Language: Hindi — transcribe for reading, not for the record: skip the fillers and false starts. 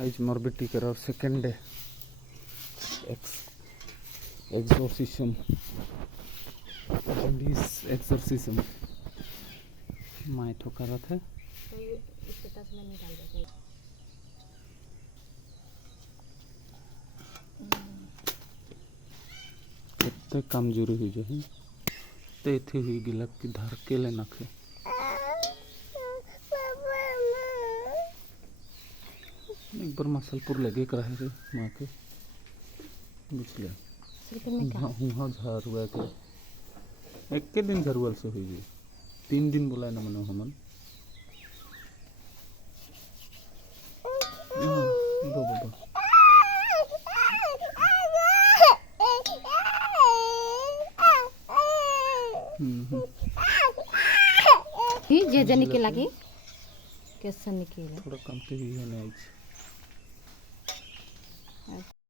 आज मोर बेटी कर second day exorcism exorcism my तो करत है। कितने कमजोरी हुई जाए तो इतनी हुई गिलक की धर के ले नखे एक बार मसलपुर लगे कर रहे माँ के बुझल हुआ झरुआ के एक के दिन झरुआ से हुई 3 दिन बोला ना मनो हमन दो बाबा जे जनी के लागी कैसे निकले थोड़ा कम तो ही है नहीं